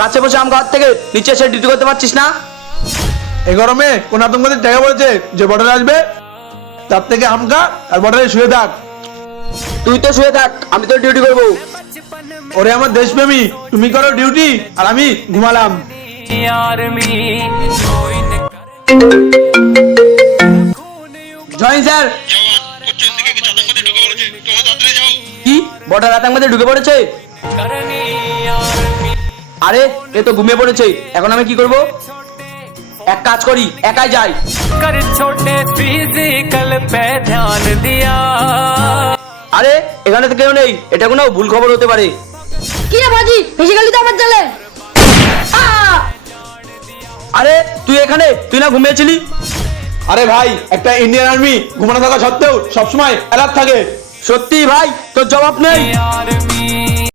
গাছে বসে আম গাছ থেকে নিচে এসে ডিউটি করতে পারছিস না? এই গরমে কোন আতঙ্কদের জায়গা বলেছে যে বর্ডারে আসবে? তার থেকে আম খা আর বর্ডারে শুয়ে থাক। তুই তো শুয়ে থাক, আমি তো ডিউটি করবো। ওরে আমার দেশপ্রেমী, তুমি করো ডিউটি আর আমি ঘুমালাম। Join sir. কি বর্ডার আতঙ্কবাদী ঢুকে পড়েছে? আরে এ তো ঘুমিয়ে পড়েছে, এখন আমি কি করব? এক কাজ করি, একাই যাই। कर छोटे फिजिकल पे ध्यान दिया। আরে এখানে তো কেউ নেই, এটা কোনো ভুল খবর হতে পারে। কি রে ভাজি, ফিজিক্যালি তো আমার জালে। আরে তুই এখানে, তুই না ঘুমিয়েছিলি? আরে ভাই, একটা ইন্ডিয়ান আর্মি ঘুমানো থাকা সত্ত্বেও সবসময় অ্যালার্ট থাকে। সত্যি ভাই, তোর জবাব নেই। आर्मी